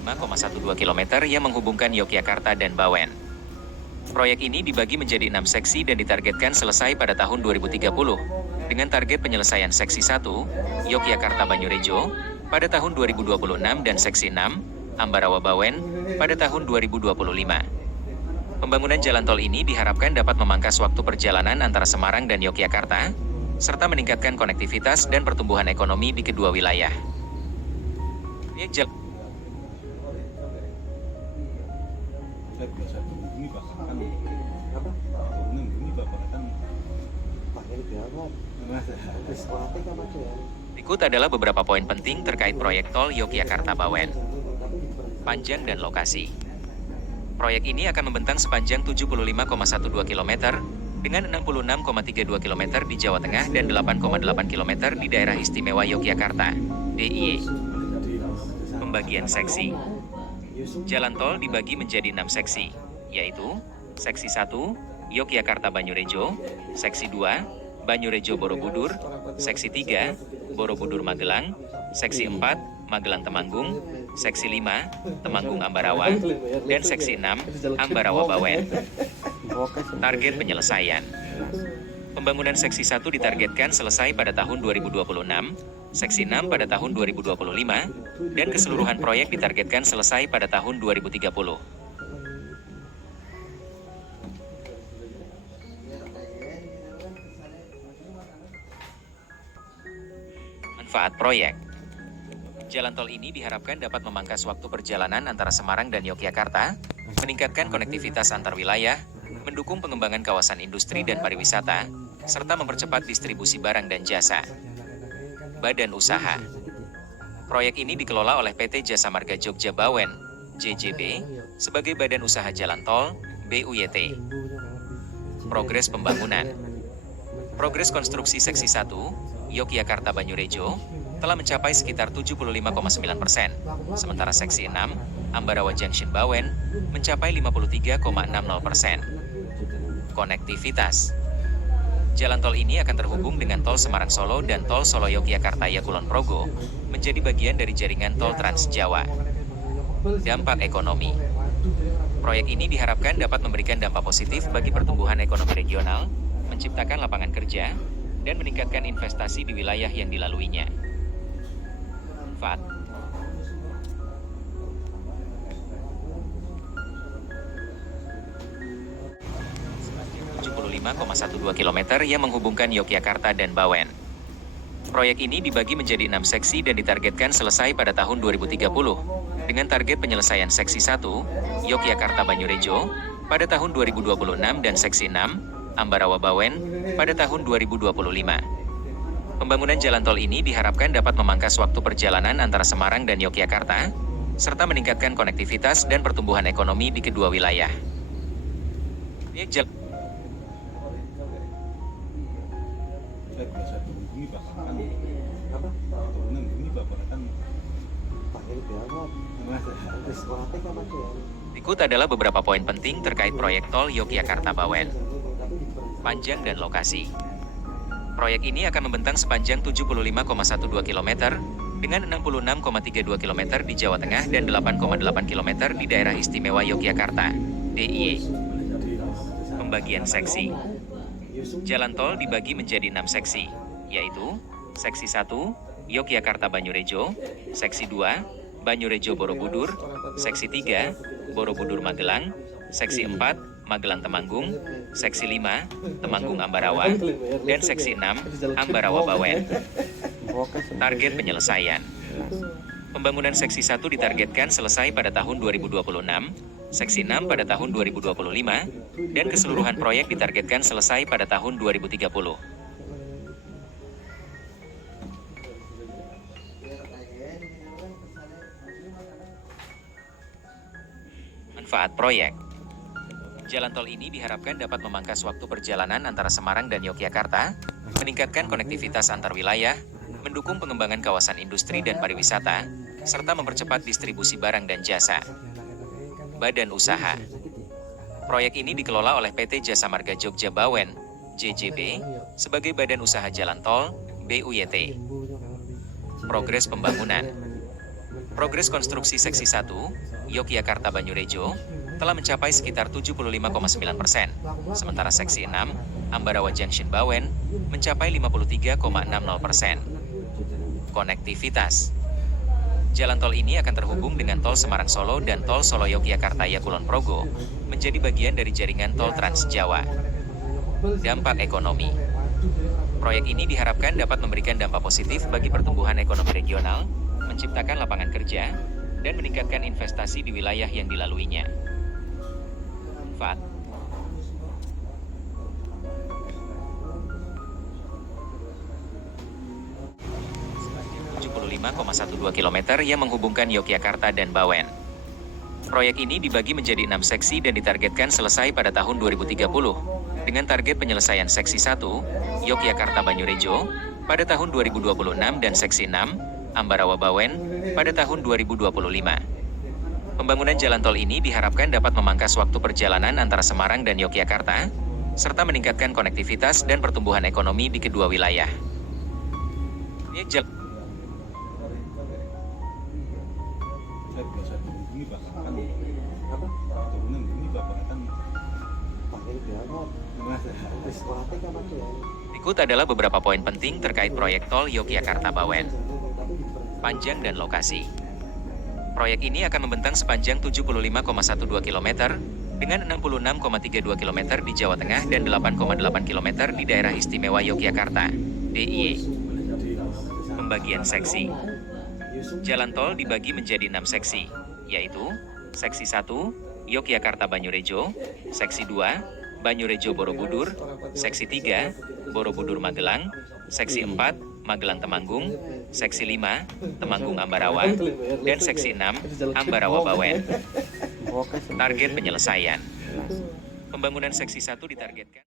75,12 km yang menghubungkan Yogyakarta dan Bawen. Proyek ini dibagi menjadi 6 seksi dan ditargetkan selesai pada tahun 2030, dengan target penyelesaian seksi 1, Yogyakarta-Banyurejo, pada tahun 2026 dan seksi 6, Ambarawa-Bawen, pada tahun 2025. Pembangunan jalan tol ini diharapkan dapat memangkas waktu perjalanan antara Semarang dan Yogyakarta, serta meningkatkan konektivitas dan pertumbuhan ekonomi di kedua wilayah. Proyek jalan Saya biasa begini Pak, kan apa? Turunin begini Bapak kan pakai biawak. Berikut adalah beberapa poin penting terkait proyek tol Yogyakarta-Bawen. Panjang dan lokasi. Proyek ini akan membentang sepanjang 75,12 km dengan 66,32 km di Jawa Tengah dan 8,8 km di Daerah Istimewa Yogyakarta, DIY. Pembagian seksi. Jalan tol dibagi menjadi 6 seksi, yaitu Seksi 1, Yogyakarta-Banyurejo, Seksi 2, Banyurejo-Borobudur, Seksi 3, Borobudur-Magelang, Seksi 4, Magelang-Temanggung, Seksi 5, Temanggung-Ambarawa, dan Seksi 6, Ambarawa-Bawen. Target penyelesaian. Pembangunan Seksi 1 ditargetkan selesai pada tahun 2026, Seksi 6 pada tahun 2025, dan keseluruhan proyek ditargetkan selesai pada tahun 2030. Manfaat proyek. Jalan tol ini diharapkan dapat memangkas waktu perjalanan antara Semarang dan Yogyakarta, meningkatkan konektivitas antar wilayah, mendukung pengembangan kawasan industri dan pariwisata, serta mempercepat distribusi barang dan jasa. Badan usaha. Proyek ini dikelola oleh PT Jasa Marga Jogja Bawen, JJB, sebagai badan usaha jalan tol, BUYT. Progres pembangunan. Progres konstruksi seksi 1, Yogyakarta-Banyurejo, telah mencapai sekitar 75,9%, sementara seksi 6, Ambarawa Junction Bawen, mencapai 53,60%. Konektivitas. Jalan tol ini akan terhubung dengan tol Semarang-Solo dan tol Solo-Yogyakarta-Kulon-Progo, menjadi bagian dari jaringan tol Trans Jawa. Dampak ekonomi. Proyek ini diharapkan dapat memberikan dampak positif bagi pertumbuhan ekonomi regional, menciptakan lapangan kerja, dan meningkatkan investasi di wilayah yang dilaluinya. Manfaat. 75,12 km yang menghubungkan Yogyakarta dan Bawen. Proyek ini dibagi menjadi 6 seksi dan ditargetkan selesai pada tahun 2030, dengan target penyelesaian seksi 1, Yogyakarta-Banyurejo, pada tahun 2026 dan seksi 6, Ambarawa-Bawen, pada tahun 2025. Pembangunan jalan tol ini diharapkan dapat memangkas waktu perjalanan antara Semarang dan Yogyakarta, serta meningkatkan konektivitas dan pertumbuhan ekonomi di kedua wilayah. Proyek jalan Saya biasa begini Pak, kan apa? Turunin begini Bapak kan pakai biawak. Berikut adalah beberapa poin penting terkait proyek tol Yogyakarta-Bawen. Panjang dan lokasi. Proyek ini akan membentang sepanjang 75,12 km dengan 66,32 km di Jawa Tengah dan 8,8 km di Daerah Istimewa Yogyakarta, DIY. Pembagian seksi. Jalan tol dibagi menjadi 6 seksi, yaitu Seksi 1, Yogyakarta-Banyurejo, Seksi 2, Banyurejo-Borobudur, Seksi 3, Borobudur-Magelang, Seksi 4, Magelang-Temanggung, Seksi 5, Temanggung-Ambarawa, dan Seksi 6, Ambarawa-Bawen. Target penyelesaian. Pembangunan Seksi 1 ditargetkan selesai pada tahun 2026, Seksi 6 pada tahun 2025, dan keseluruhan proyek ditargetkan selesai pada tahun 2030. Manfaat proyek. Jalan tol ini diharapkan dapat memangkas waktu perjalanan antara Semarang dan Yogyakarta, meningkatkan konektivitas antar wilayah, mendukung pengembangan kawasan industri dan pariwisata, serta mempercepat distribusi barang dan jasa. Badan usaha. Proyek ini dikelola oleh PT Jasa Marga Jogja Bawen, JJB, sebagai badan usaha jalan tol, BUYT. Progres pembangunan. Progres konstruksi Seksi 1, Yogyakarta Banyurejo, telah mencapai sekitar 75,9%, sementara Seksi 6, Ambarawa Junction Bawen, mencapai 53,60%. Konektivitas. Jalan tol ini akan terhubung dengan Tol Semarang Solo dan Tol Solo Yogyakarta Kulon Progo, menjadi bagian dari jaringan tol Trans Jawa. Dampak ekonomi. Proyek ini diharapkan dapat memberikan dampak positif bagi pertumbuhan ekonomi regional, menciptakan lapangan kerja, dan meningkatkan investasi di wilayah yang dilaluinya. Manfaat. 75,12 km yang menghubungkan Yogyakarta dan Bawen. Proyek ini dibagi menjadi 6 seksi dan ditargetkan selesai pada tahun 2030, dengan target penyelesaian Seksi 1, Yogyakarta Banyurejo, pada tahun 2026 dan Seksi 6, Ambarawa Bawen, pada tahun 2025. Pembangunan jalan tol ini diharapkan dapat memangkas waktu perjalanan antara Semarang dan Yogyakarta, serta meningkatkan konektivitas dan pertumbuhan ekonomi di kedua wilayah. Saya biasa begini Pak, kan turunan begini Bapak kan pakai Berikut adalah beberapa poin penting terkait proyek tol Yogyakarta Bawen. Panjang dan lokasi. Proyek ini akan membentang sepanjang 75,12 km dengan 66,32 km di Jawa Tengah dan 8,8 km di Daerah Istimewa Yogyakarta, DIY. Pembagian seksi. Jalan tol dibagi menjadi 6 seksi, yaitu Seksi 1, Yogyakarta Banyurejo, Seksi 2, Banyurejo Borobudur, Seksi 3, Borobudur Magelang, Seksi 4, Magelang Temanggung, Seksi 5, Temanggung Ambarawa, dan Seksi 6, Ambarawa Bawen. Target penyelesaian. Pembangunan Seksi 1 ditargetkan